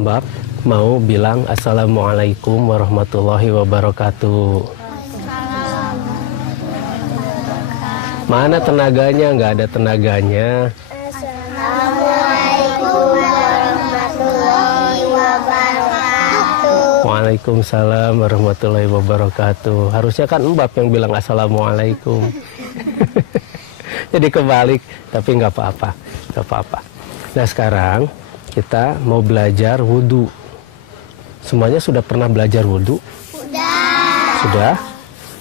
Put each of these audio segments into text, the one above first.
Mbak mau bilang Assalamualaikum warahmatullahi wabarakatuh. Mana tenaganya? Nggak ada tenaganya. Assalamualaikum warahmatullahi wabarakatuh. Waalaikumsalam warahmatullahi wabarakatuh. Harusnya kan Mbak yang bilang Assalamualaikum. Jadi kebalik, tapi nggak apa-apa, nggak apa-apa. Nah sekarang kita mau belajar wudhu. Semuanya sudah pernah belajar wudhu? Sudah?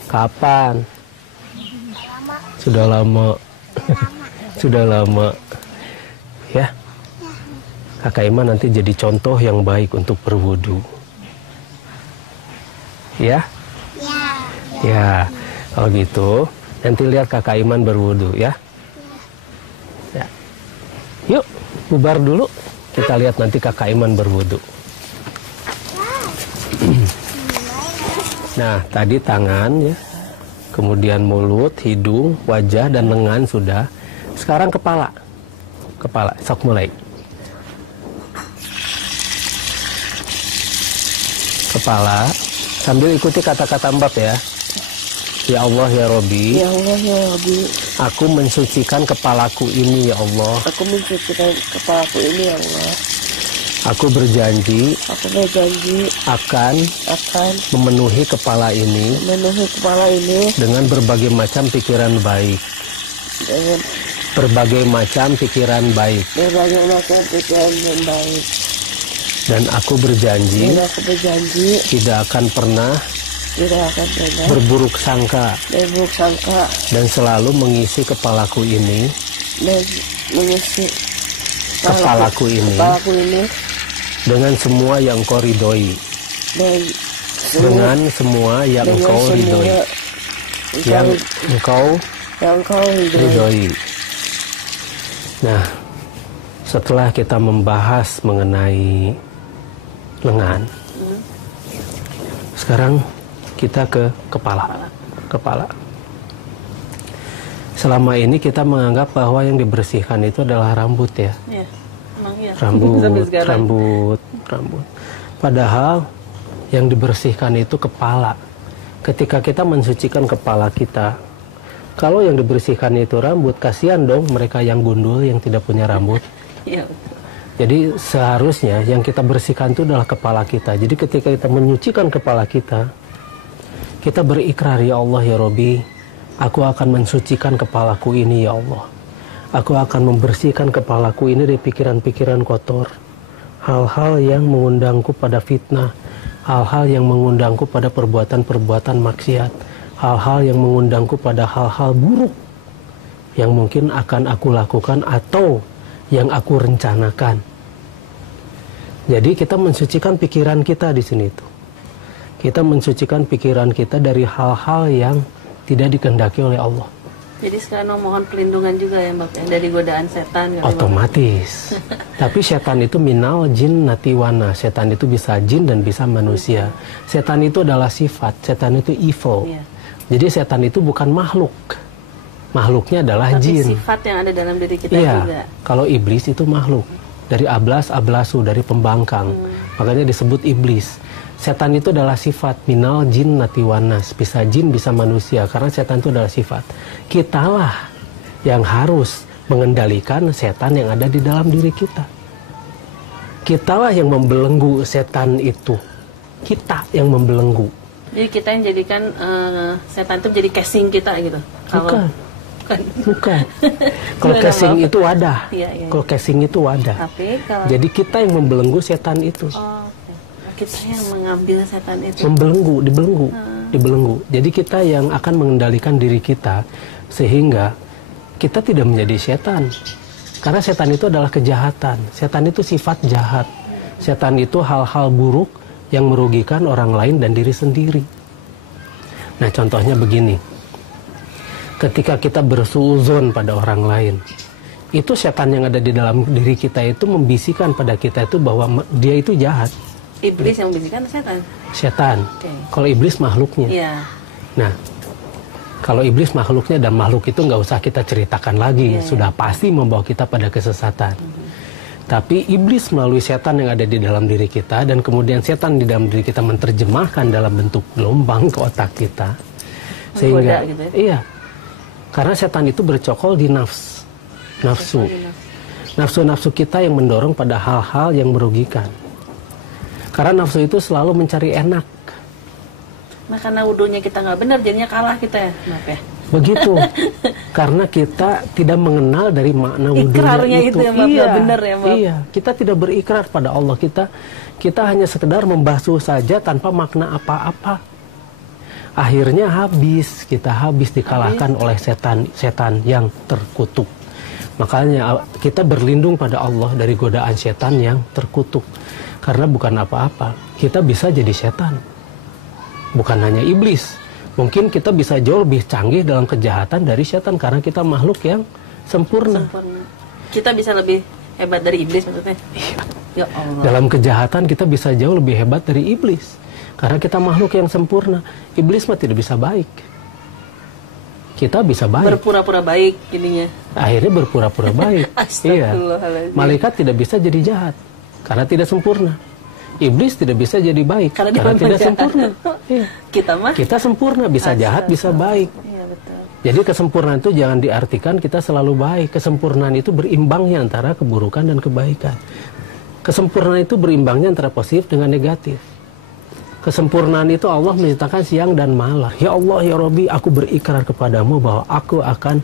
Kapan? Sudah lama. Sudah lama. Ya. Kakak Iman nanti jadi contoh yang baik untuk berwudhu. Ya? Ya. Kalau gitu, nanti lihat Kakak Iman berwudhu ya. Ya. Yuk, bubar dulu. Kita lihat nanti Kakak Iman berwudhu. Nah, tadi tangan ya. Kemudian mulut, hidung, wajah, dan lengan sudah. Sekarang kepala. Kepala, sok mulai. Kepala, sambil ikuti kata-kata Mbak ya. Ya Allah ya Robbi. Ya Allah ya Robbi. Aku mensucikan kepalaku ini ya Allah. Aku mensucikan kepalaku ini ya Allah. Aku berjanji. Aku berjanji akan memenuhi kepala ini. Memenuhi kepala ini dengan berbagai macam pikiran baik. Dengan berbagai macam pikiran baik. Berbagai macam pikiran yang baik. Dan aku berjanji. Dan aku berjanji tidak akan pernah berburuk sangka dan selalu mengisi kepalaku ini kepalaku ini dengan semua yang kau ridhoi, dengan semua yang engkau ridhoi, yang engkau ridhoi. Nah, setelah kita membahas mengenai lengan, sekarang kita ke kepala. Selama ini kita menganggap bahwa yang dibersihkan itu adalah rambut ya. Ya, emang ya. Rambut. Padahal yang dibersihkan itu kepala. Ketika kita mensucikan kepala kita, kalau yang dibersihkan itu rambut, kasihan dong mereka yang gundul yang tidak punya rambut. Iya. Jadi seharusnya yang kita bersihkan itu adalah kepala kita. Jadi ketika kita menyucikan kepala kita, kita berikrar, ya Allah ya Robbi, aku akan mensucikan kepalaku ini ya Allah. Aku akan membersihkan kepalaku ini dari pikiran-pikiran kotor. Hal-hal yang mengundangku pada fitnah. Hal-hal yang mengundangku pada perbuatan-perbuatan maksiat. Hal-hal yang mengundangku pada hal-hal buruk. Yang mungkin akan aku lakukan atau yang aku rencanakan. Jadi kita mensucikan pikiran kita di sini tuh. Kita mensucikan pikiran kita dari hal-hal yang tidak dikehendaki oleh Allah. Jadi sekarang mohon perlindungan juga ya Mbak, dari godaan setan. Otomatis. Tapi setan itu minal jin natiwana. Setan itu bisa jin dan bisa manusia. Setan itu adalah sifat. Setan itu evil. Iya. Jadi setan itu bukan makhluk. Makhluknya adalah tapi jin. Sifat yang ada dalam diri kita iya, juga. Kalau iblis itu makhluk. Dari ablasu, dari pembangkang. Makanya disebut iblis. Setan itu adalah sifat, minal jin natiwanas, bisa jin bisa manusia, karena setan itu adalah sifat. Kitalah yang harus mengendalikan setan yang ada di dalam diri kita. Kitalah yang membelenggu setan itu. Kita yang membelenggu. Jadi kita yang jadikan setan itu menjadi casing kita gitu. Bukan. Kalau casing itu wadah. Iya. Kalau casing itu wadah. Jadi kita yang membelenggu setan itu. Kita yang mengambil setan itu. Dibelenggu. Jadi kita yang akan mengendalikan diri kita sehingga kita tidak menjadi setan. Karena setan itu adalah kejahatan. Setan itu sifat jahat. Setan itu hal-hal buruk yang merugikan orang lain dan diri sendiri. Nah, contohnya begini. Ketika kita bersuuzon pada orang lain, itu setan yang ada di dalam diri kita itu membisikkan pada kita itu bahwa dia itu jahat. Iblis yang membisikkan setan? Setan. Kalau iblis makhluknya. Iya. Nah, kalau iblis makhluknya dan makhluk itu nggak usah kita ceritakan lagi. Sudah pasti membawa kita pada kesesatan. Tapi iblis melalui setan yang ada di dalam diri kita, dan kemudian setan di dalam diri kita menerjemahkan dalam bentuk gelombang ke otak kita. Sehingga, gitu ya? iya, karena setan itu bercokol di nafsu. Nafsu-nafsu kita yang mendorong pada hal-hal yang merugikan. Karena nafsu itu selalu mencari enak. Nah, karena wudhunya kita nggak benar, jadinya kalah kita ya, maaf ya. Begitu, karena kita tidak mengenal dari makna wudhunya Ikrarnya itu ya, Mbak, iya, nggak benar ya, Mbak. Iya, kita tidak berikrar pada Allah. Kita hanya sekedar membasuh saja tanpa makna apa-apa. Akhirnya kita habis dikalahkan oleh setan yang terkutuk. Makanya kita berlindung pada Allah dari godaan setan yang terkutuk. Karena bukan apa-apa, kita bisa jadi setan. Bukan hanya iblis. Mungkin kita bisa jauh lebih canggih dalam kejahatan dari setan karena kita makhluk yang sempurna. Kita bisa lebih hebat dari iblis maksudnya? Iya. Ya Allah. Dalam kejahatan kita bisa jauh lebih hebat dari iblis. Karena kita makhluk yang sempurna. Iblis mah tidak bisa baik. Kita bisa baik. Berpura-pura baik jadinya. Akhirnya berpura-pura baik. Iya. Malaikat tidak bisa jadi jahat karena tidak sempurna. Iblis tidak bisa jadi baik karena tidak sempurna. Iya. Kita sempurna, bisa jahat, bisa baik. Iya, betul. Jadi kesempurnaan itu jangan diartikan kita selalu baik. Kesempurnaan itu berimbangnya antara keburukan dan kebaikan. Kesempurnaan itu berimbangnya antara positif dengan negatif. Kesempurnaan itu Allah menciptakan siang dan malam. Ya Allah, ya Rabbi, aku berikrar kepadamu bahwa aku akan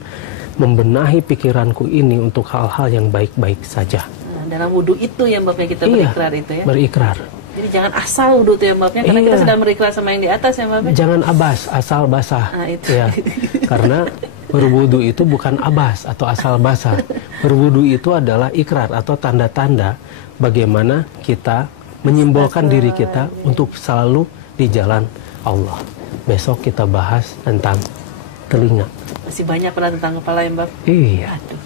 membenahi pikiranku ini untuk hal-hal yang baik-baik saja. Dalam wudhu itu ya Mbak, kita berikrar itu ya. Berikrar. Jadi jangan asal wudhu tuh ya Mbak, karena kita sedang berikrar sama yang di atas ya Mbak. Jangan abas, asal basah. Nah, itu. Ya. Karena berwudu itu bukan abas atau asal basah. Berwudu itu adalah ikrar atau tanda-tanda bagaimana kita menyimbolkan diri kita untuk selalu di jalan Allah. Besok kita bahas tentang telinga. Masih banyak pula tentang kepala ya Mbak. Iya. Aduh.